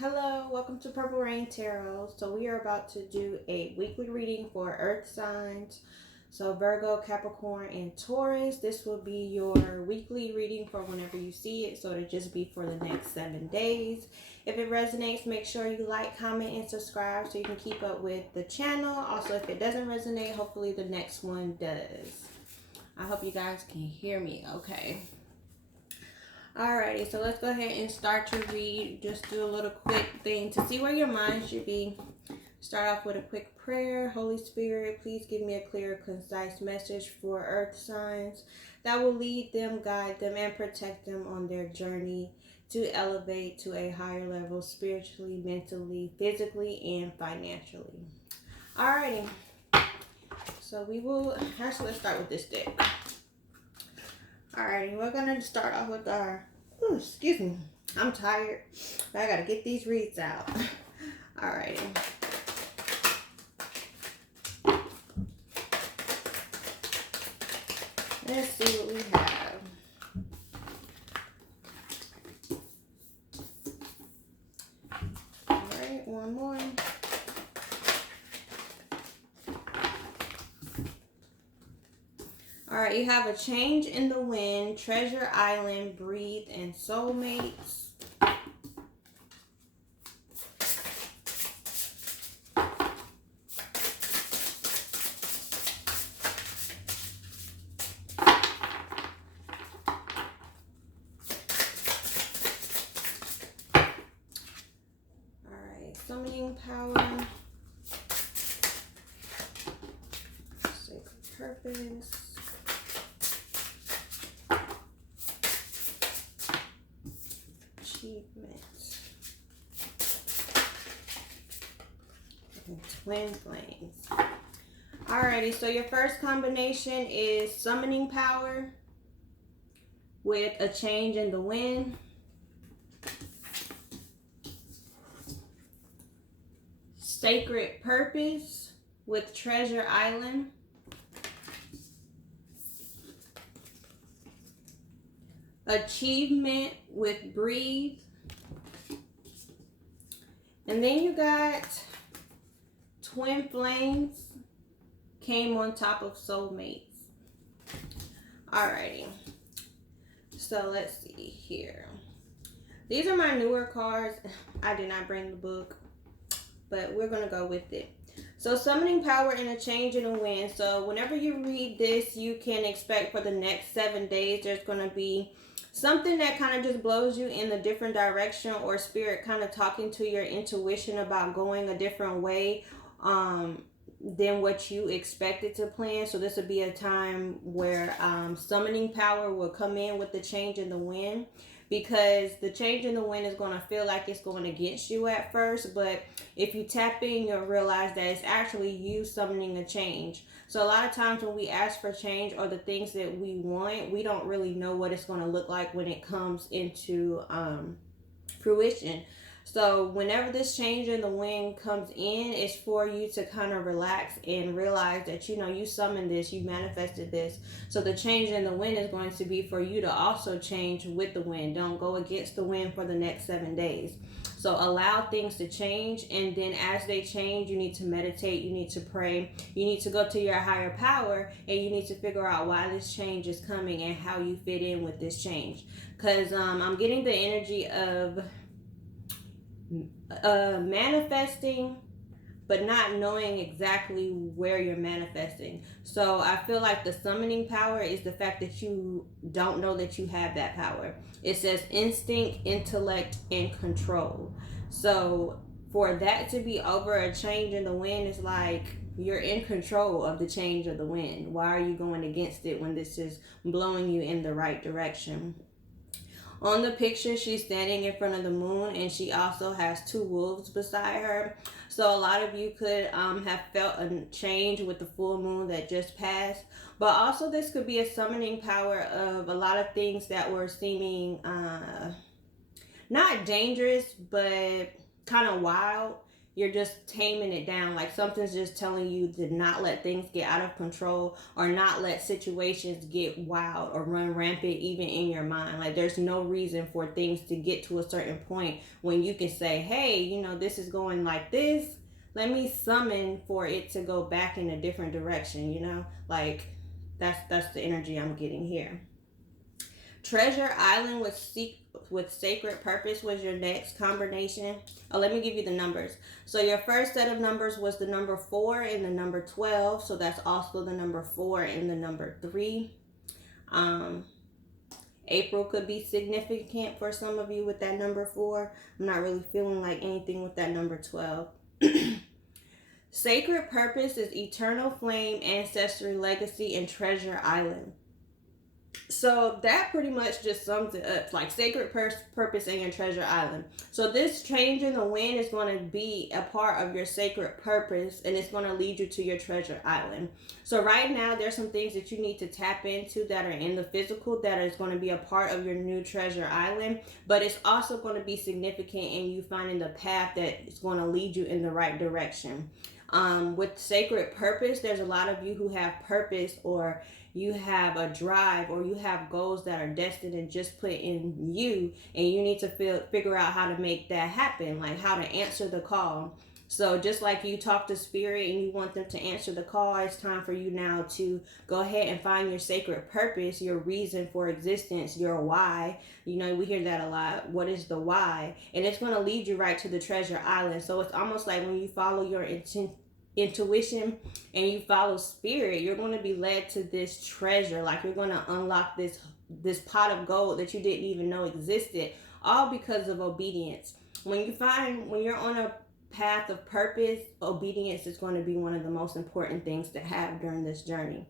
Hello, welcome to Purple Rain Tarot. So we are about to do a weekly reading for earth signs. So Virgo, Capricorn, and Taurus. This will be your weekly reading for whenever you see it. So it'll just be for the next 7 days. If it resonates, make sure you like, comment, and subscribe so you can keep up with the channel. Also, if it doesn't resonate, hopefully the next one does. I hope you guys can hear me okay. Alrighty, so let's go ahead and start to read. Just do a little quick thing to see where your mind should be. Start off with a quick prayer. Holy Spirit, please give me a clear, concise message for earth signs that will lead them, guide them, and protect them on their journey to elevate to a higher level spiritually, mentally, physically, and financially. Alrighty, so we will, actually let's start with this deck. Alrighty, we're going to start off with our, excuse me, I'm tired, but I got to get these reads out. Alrighty. Let's see what we have. Alright, one more. Alright, you have a change in the wind, treasure island, breathe, and soulmates. Alright, summoning power, sacred purpose. Achievement. And twin flames. Alrighty, so your first combination is summoning power with a change in the wind. Sacred purpose with treasure island. Achievement with breathe. And then you got twin flames came on top of soulmates. Alrighty. So let's see here. These are my newer cards. I did not bring the book, but we're going to go with it. So summoning power and a change in the wind. So whenever you read this, you can expect for the next 7 days, there's going to be something that kind of just blows you in a different direction, or spirit kind of talking to your intuition about going a different way than what you expected to plan. So this would be a time where summoning power will come in with the change in the wind, because the change in the wind is going to feel like it's going against you at first, but if you tap in, you'll realize that it's actually you summoning a change. So a lot of times when we ask for change or the things that we want, we don't really know what it's going to look like when it comes into fruition. So whenever this change in the wind comes in, it's for you to kind of relax and realize that, you know, you summoned this, you manifested this. So the change in the wind is going to be for you to also change with the wind. Don't go against the wind for the next 7 days. So allow things to change, and then as they change, you need to meditate, you need to pray, you need to go to your higher power, and you need to figure out why this change is coming and how you fit in with this change. Because I'm getting the energy of manifesting, but not knowing exactly where you're manifesting. So I feel like the summoning power is the fact that you don't know that you have that power. It says instinct, intellect, and control. So for that to be over a change in the wind is like you're in control of the change of the wind. Why are you going against it when this is blowing you in the right direction? On the picture, she's standing in front of the moon, and she also has 2 wolves beside her. So a lot of you could have felt a change with the full moon that just passed. But also this could be a summoning power of a lot of things that were seeming not dangerous, but kind of wild. you're just taming it down. Like something's just telling you to not let things get out of control, or not let situations get wild or run rampant even in your mind. Like there's no reason for things to get to a certain point when you can say, hey, you know, this is going like this. Let me summon for it to go back in a different direction, you know? Like that's the energy I'm getting here. Treasure Island with Sacred Purpose was your next combination. Oh, let me give you the numbers. So your first set of numbers was the number 4 and the number 12. So that's also the number 4 and the number 3. April could be significant for some of you with that number 4. I'm not really feeling like anything with that number 12. Sacred Purpose is Eternal Flame, Ancestry, Legacy, and Treasure Island. So that pretty much just sums it up, like Sacred Purpose and your Treasure Island. So this change in the wind is going to be a part of your Sacred Purpose, and it's going to lead you to your Treasure Island. So right now there's some things that you need to tap into that are in the physical that is going to be a part of your new Treasure Island, but it's also going to be significant in you finding the path that is going to lead you in the right direction. With Sacred Purpose, there's a lot of you who have purpose, or you have a drive, or you have goals that are destined and just put in you, and you need to figure out how to make that happen, like how to answer the call. So just like you talk to spirit and you want them to answer the call, it's time for you now to go ahead and find your sacred purpose, your reason for existence, your why. You know, we hear that a lot. What is the why? And it's going to lead you right to the treasure island. So it's almost like when you follow your intuition and you follow spirit, you're going to be led to this treasure. Like you're going to unlock this pot of gold that you didn't even know existed, all because of obedience. When you're on a path of purpose, obedience is going to be one of the most important things to have during this journey.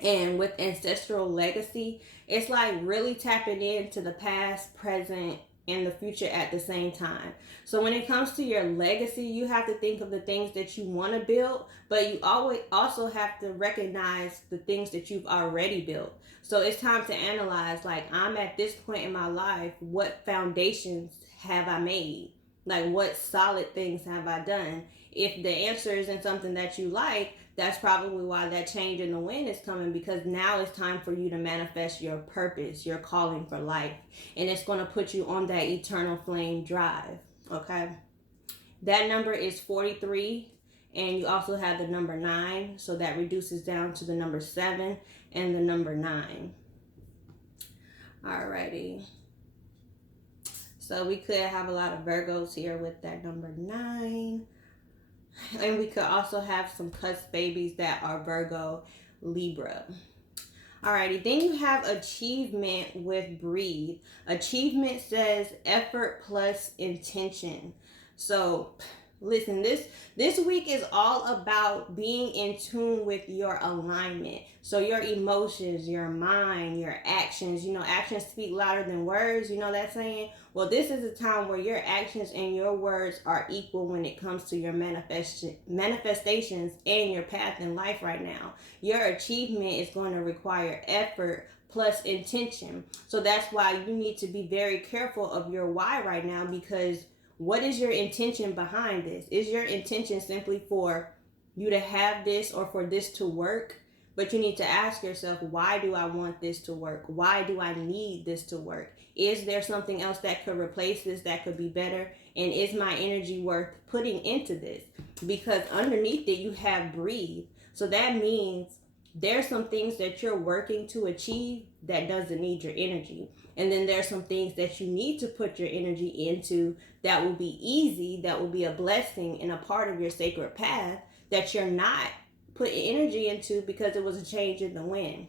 And with ancestral legacy, it's like really tapping into the past, present, and the future at the same time. So when it comes to your legacy, you have to think of the things that you want to build, but you always also have to recognize the things that you've already built. So it's time to analyze, like, I'm at this point in my life, what foundations have I made? Like, what solid things have I done? If the answer isn't something that you like, that's probably why that change in the wind is coming, because now it's time for you to manifest your purpose, your calling for life. And it's going to put you on that eternal flame drive, okay? That number is 43, and you also have the number 9, so that reduces down to the number 7 and the number 9. Alrighty. So we could have a lot of Virgos here with that number 9. And we could also have some cusp babies that are Virgo, Libra. Alrighty, then you have achievement with breathe. Achievement says effort plus intention. So listen, this week is all about being in tune with your alignment. So your emotions, your mind, your actions, actions speak louder than words. You know that saying? Well, this is a time where your actions and your words are equal when it comes to your manifestations and your path in life right now. Your achievement is going to require effort plus intention. So that's why you need to be very careful of your why right now, because what is your intention behind this? Is your intention simply for you to have this or for this to work? But you need to ask yourself, why do I want this to work? Why do I need this to work? Is there something else that could replace this, that could be better? And is my energy worth putting into this? Because underneath it, you have breathe. So that means there's some things that you're working to achieve that doesn't need your energy. And then there's some things that you need to put your energy into that will be easy, that will be a blessing and a part of your sacred path that you're not putting energy into because it was a change in the wind.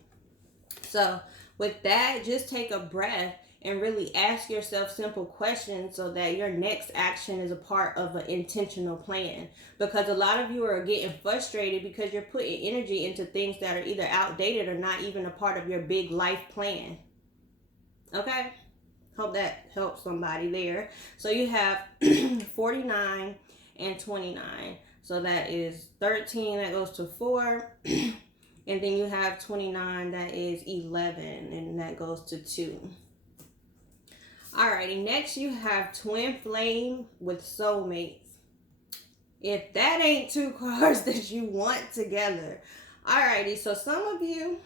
So with that, just take a breath and really ask yourself simple questions so that your next action is a part of an intentional plan. Because a lot of you are getting frustrated because you're putting energy into things that are either outdated or not even a part of your big life plan. Okay? Hope that helps somebody there. So you have 49 and 29. So that is 13 that goes to 4. And then you have 29 that is 11 and that goes to 2. Alrighty, next you have twin flame with soulmates. If that ain't two cards that you want together. Alrighty, so some of you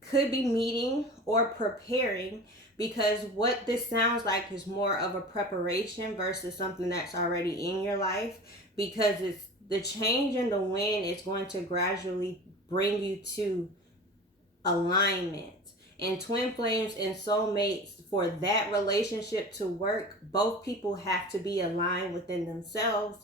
could be meeting or preparing, because what this sounds like is more of a preparation versus something that's already in your life, because it's the change in the wind is going to gradually bring you to alignment. And twin flames and soulmates, for that relationship to work, both people have to be aligned within themselves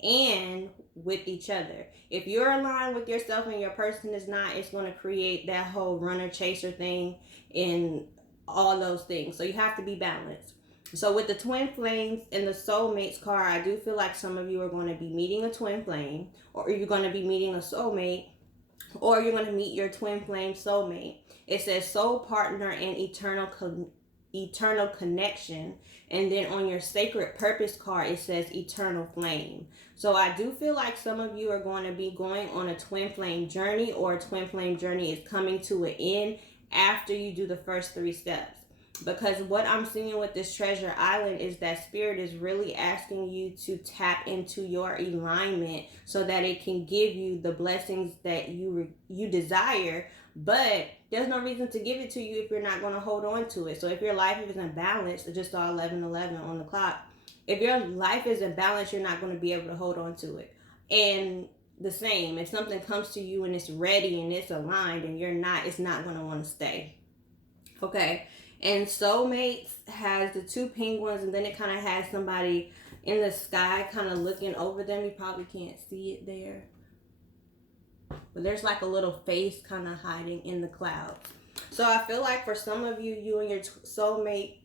and with each other. If you're aligned with yourself and your person is not, it's going to create that whole runner chaser thing and all those things. So you have to be balanced. So with the twin flames and the soulmates card, I do feel like some of you are going to be meeting a twin flame, or you're going to be meeting a soulmate, or you're going to meet your twin flame soulmate. It says soul partner and eternal connection. And then on your sacred purpose card, it says eternal flame. So I do feel like some of you are going to be going on a twin flame journey, or a twin flame journey is coming to an end after you do the first 3 steps. Because what I'm seeing with this treasure island is that spirit is really asking you to tap into your alignment so that it can give you the blessings that you desire. But there's no reason to give it to you if you're not going to hold on to it. So if your life isn't balanced, just saw 11:11 on the clock. If your life isn't balanced, you're not going to be able to hold on to it. And the same, if something comes to you and it's ready and it's aligned and you're not, it's not going to want to stay. Okay. And soulmates has the 2 penguins, and then it kind of has somebody in the sky kind of looking over them. You probably can't see it there, but there's like a little face kind of hiding in the clouds. So I feel like for some of you, you and your soulmate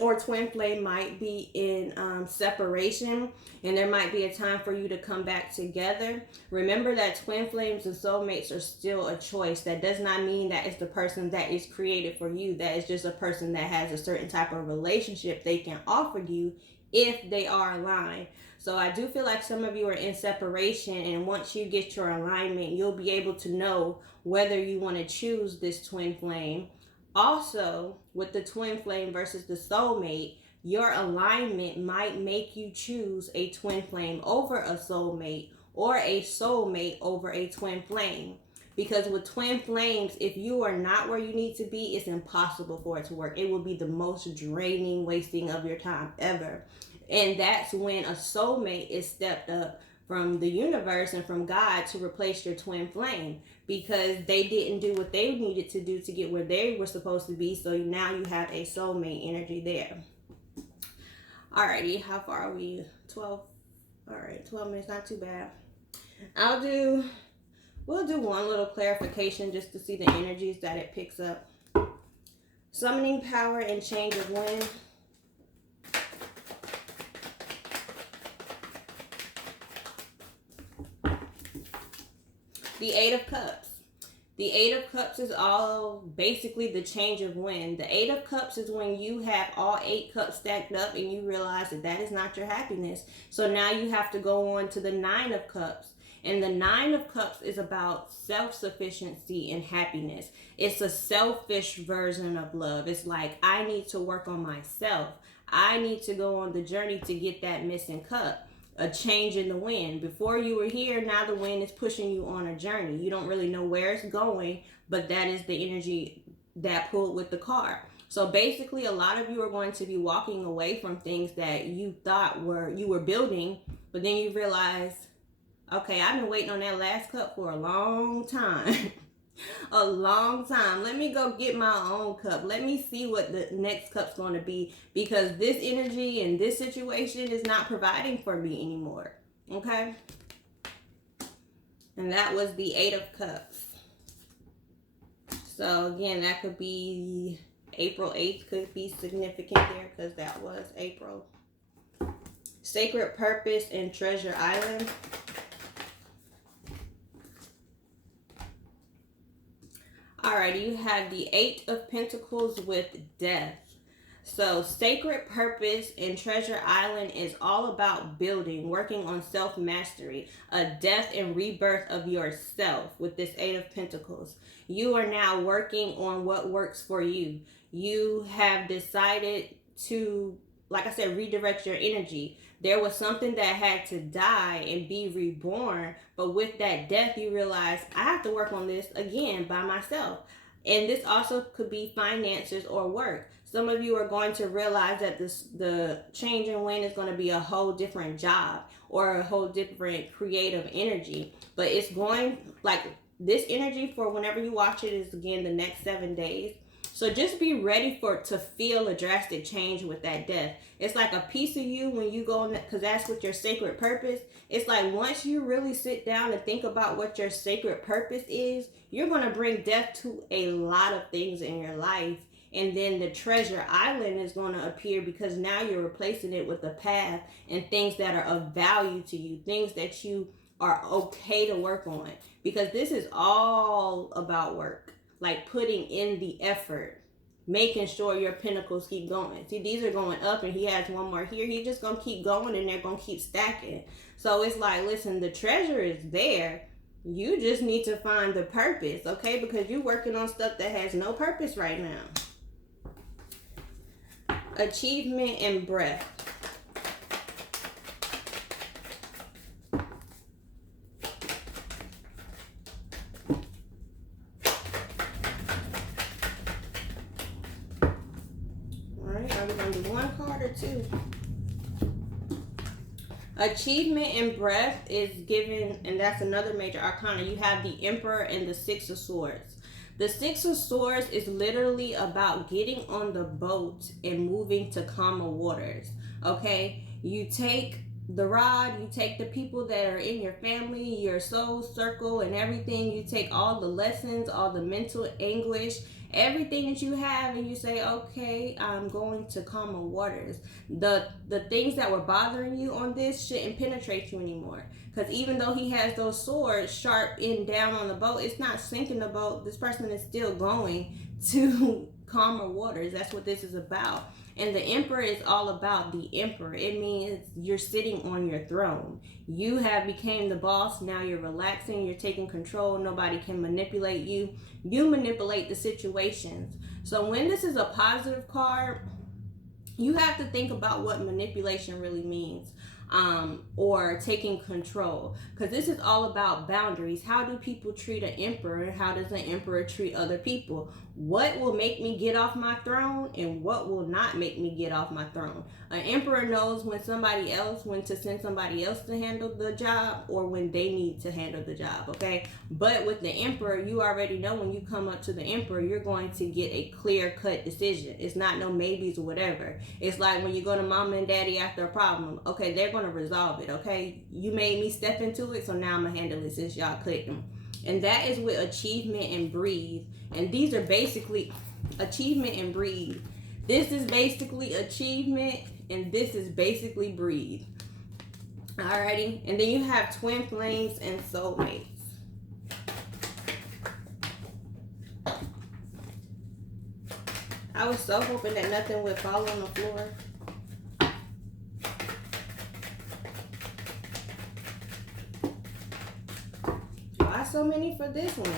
or twin flame might be in separation, and there might be a time for you to come back together. Remember that twin flames and soulmates are still a choice. That does not mean that it's the person that is created for you. That is just a person that has a certain type of relationship they can offer you if they are aligned. So I do feel like some of you are in separation, and once you get your alignment, you'll be able to know whether you want to choose this twin flame. Also, with the twin flame versus the soulmate, your alignment might make you choose a twin flame over a soulmate, or a soulmate over a twin flame. Because with twin flames, if you are not where you need to be, it's impossible for it to work. It will be the most draining wasting of your time ever. And that's when a soulmate is stepped up from the universe and from God to replace your twin flame, because they didn't do what they needed to do to get where they were supposed to be. So now you have a soulmate energy there. Alrighty, how far are we? 12. Alright, 12 minutes, not too bad. We'll do one little clarification just to see the energies that it picks up. Summoning power and change of wind. The 8 of Cups. The 8 of Cups is all basically the change of wind. The 8 of Cups is when you have all 8 cups stacked up and you realize that that is not your happiness. So now you have to go on to the 9 of Cups. And the 9 of Cups is about self-sufficiency and happiness. It's a selfish version of love. It's like, I need to work on myself. I need to go on the journey to get that missing cup. A change in the wind. Before you were here, now the wind is pushing you on a journey. You don't really know where it's going, but that is the energy that pulled with the card. So basically, a lot of you are going to be walking away from things that you thought you were building, but then you realize, okay, I've been waiting on that last cup for a long time. A long time. Let me go get my own cup. Let me see what the next cup's going to be, because this energy and this situation is not providing for me anymore. Okay? And that was the 8 of Cups. So again, that could be April 8th, could be significant there because that was April. Sacred Purpose and Treasure Island. Alright, you have the 8 of Pentacles with Death. So Sacred Purpose and Treasure Island is all about building, working on self-mastery, a death and rebirth of yourself with this 8 of Pentacles. You are now working on what works for you. You have decided to like I said, redirect your energy. There was something that had to die and be reborn, but with that death, you realize I have to work on this again by myself. And this also could be finances or work. Some of you are going to realize that the change in wind is going to be a whole different job or a whole different creative energy. But it's going like this energy for whenever you watch it is again the next 7 days. So just be ready for to feel a drastic change with that death. It's like a piece of you when you go, because that's what your sacred purpose. It's like once you really sit down and think about what your sacred purpose is, you're going to bring death to a lot of things in your life. And then the treasure island is going to appear because now you're replacing it with a path and things that are of value to you, things that you are okay to work on. Because this is all about work, like putting in the effort, making sure your pinnacles keep going. See, these are going up and he has one more here. He's just going to keep going and they're going to keep stacking. So it's like, listen, the treasure is there. You just need to find the purpose, okay? Because you're working on stuff that has no purpose right now. Achievement and breath. Two. Achievement and breath is given, and that's another major arcana. You have the Emperor and the Six of Swords. The Six of Swords is literally about getting on the boat and moving to calmer waters. Okay, you take the rod, you take the people that are in your family, your soul circle, and everything. You take all the lessons, all the mental anguish, everything that you have, and you say, okay, I'm going to calmer waters. The things that were bothering you on this shouldn't penetrate you anymore, because even though he has those swords sharp in down on the boat, it's not sinking the boat. This person is still going to calmer waters. That's what this is about. And the Emperor is all about the Emperor. It means you're sitting on your throne. You have became the boss. Now you're relaxing. You're taking control. Nobody can manipulate you. You manipulate the situations. So when this is a positive card, you have to think about what manipulation really means. Or taking control, because this is all about boundaries. How do people treat an emperor, and how does an emperor treat other people? What will make me get off my throne and what will not make me get off my throne? An emperor knows when to send somebody else to handle the job, or when they need to handle the job, okay? But with the emperor, you already know when you come up to the emperor, you're going to get a clear-cut decision. It's not no maybes or whatever. It's like when you go to mama and daddy after a problem, okay, they're going to resolve it, okay? You made me step into it, so now I'm going to handle it since y'all clicked them. And that is with achievement and breathe. And these are basically achievement and breathe. This is basically achievement, and this is basically breathe. Alrighty. And then you have twin flames and soulmates. I was so hoping that nothing would fall on the floor. Why so many for this one?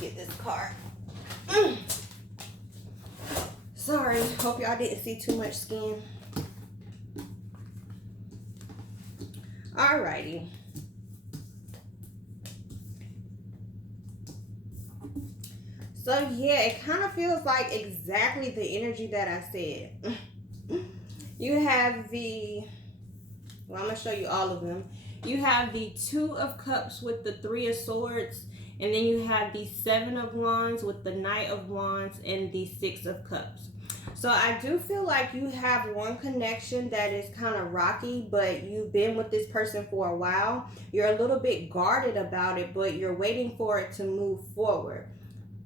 Get this card. Sorry, hope y'all didn't see too much skin. Alrighty. So yeah, it kind of feels like exactly the energy that I said. You have well, I'm going to show you all of them. You have the Two of Cups with the Three of Swords. And then you have the Seven of Wands with the Knight of Wands and the Six of Cups. So I do feel like you have one connection that is kind of rocky, but you've been with this person for a while. You're a little bit guarded about it, but you're waiting for it to move forward.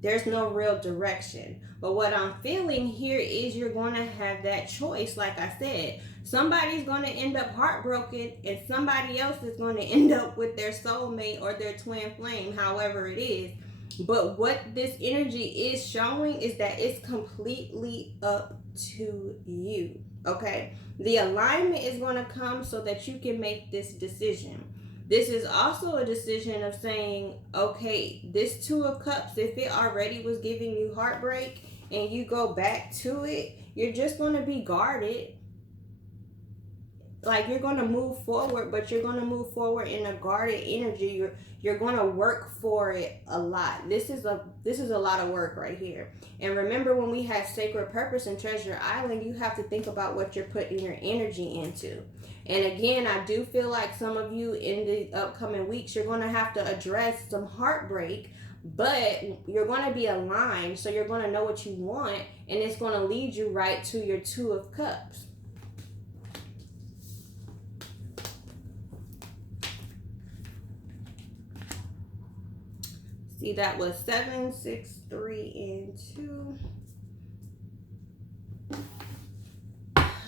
There's no real direction. But what I'm feeling here is you're going to have that choice. Like I said, somebody's going to end up heartbroken and somebody else is going to end up with their soulmate or their twin flame, however it is. But what this energy is showing is that it's completely up to you, okay? The alignment is going to come so that you can make this decision. This is also a decision of saying, okay, this Two of Cups, if it already was giving you heartbreak and you go back to it, you're just going to be guarded. Like, you're going to move forward, but you're going to move forward in a guarded energy. You're going to work for it a lot. This is a lot of work right here. And remember, when we had Sacred Purpose and Treasure Island, you have to think about what you're putting your energy into. And again, I do feel like some of you in the upcoming weeks, you're going to have to address some heartbreak, but you're going to be aligned. So you're going to know what you want, and it's going to lead you right to your Two of Cups. See, that was 7, 6, 3, and 2.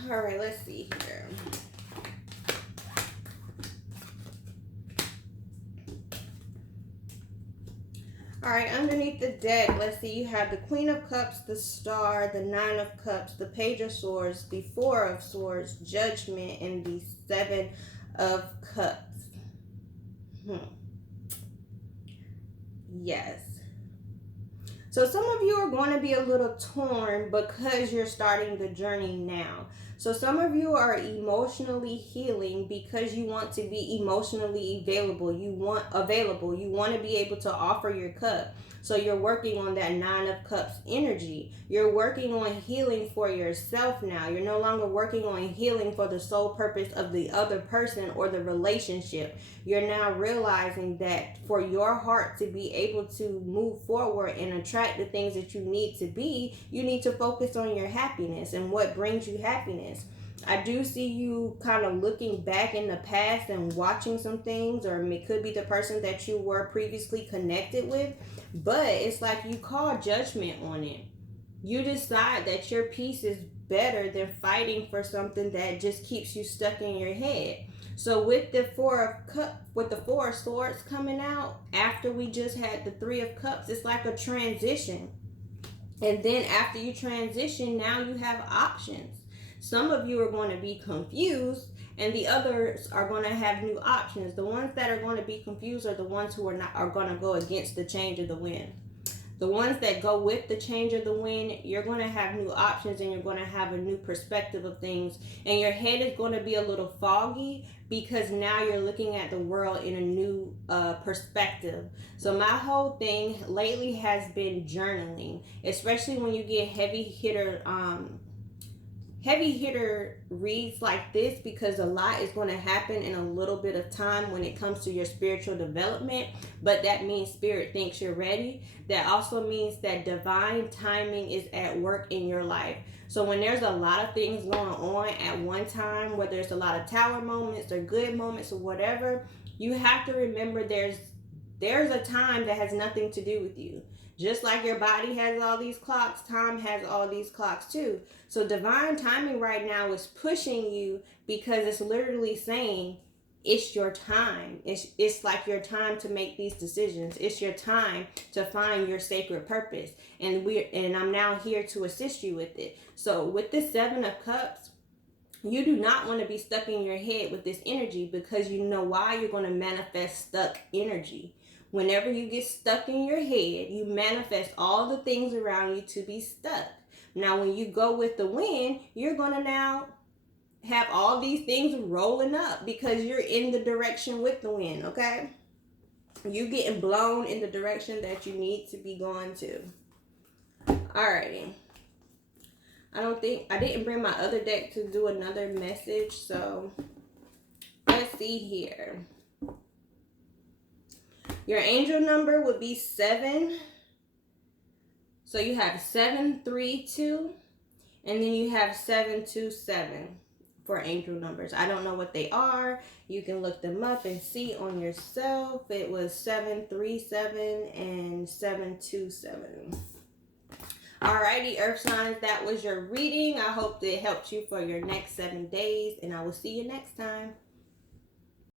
All right, let's see here. All right, underneath the deck, let's see, you have the Queen of Cups, the Star, the Nine of Cups, the Page of Swords, the Four of Swords, Judgment, and the Seven of Cups. Yes. So some of you are going to be a little torn because you're starting the journey now. So some of you are emotionally healing because you want to be emotionally available. You want to be able to offer your cup. So you're working on that Nine of Cups energy. You're working on healing for yourself now. You're no longer working on healing for the sole purpose of the other person or the relationship. You're now realizing that for your heart to be able to move forward and attract the things that you need to be, you need to focus on your happiness and what brings you happiness. I do see you kind of looking back in the past and watching some things, or it could be the person that you were previously connected with, but it's like you call judgment on it. You decide that your peace is better than fighting for something that just keeps you stuck in your head. So with the Four of Swords coming out after we just had the Three of Cups, it's like a transition. And then after you transition, now you have options. Some of you are going to be confused, and the others are going to have new options. The ones that are going to be confused are the ones who are going to go against the change of the wind. The ones that go with the change of the wind, you're going to have new options, and you're going to have a new perspective of things. And your head is going to be a little foggy because now you're looking at the world in a new perspective. So my whole thing lately has been journaling, especially when you get heavy hitter reads like this, because a lot is going to happen in a little bit of time when it comes to your spiritual development. But that means Spirit thinks you're ready. That also means that divine timing is at work in your life. So when there's a lot of things going on at one time, whether it's a lot of tower moments or good moments or whatever, you have to remember there's a time that has nothing to do with you. Just like your body has all these clocks, time has all these clocks too. So divine timing right now is pushing you because it's literally saying it's your time. It's like your time to make these decisions. It's your time to find your sacred purpose. And I'm now here to assist you with it. So with this Seven of Cups, you do not want to be stuck in your head with this energy, because you know why. You're going to manifest stuck energy. Whenever you get stuck in your head, you manifest all the things around you to be stuck. Now, when you go with the wind, you're going to now have all these things rolling up because you're in the direction with the wind, okay? You're getting blown in the direction that you need to be going to. Alrighty. I didn't bring my other deck to do another message, so let's see here. Your angel number would be 7. So you have 732, and then you have 727 for angel numbers. I don't know what they are. You can look them up and see on yourself. It was 737 and 727. Alrighty, Earth signs, that was your reading. I hope that it helped you for your next 7 days, and I will see you next time.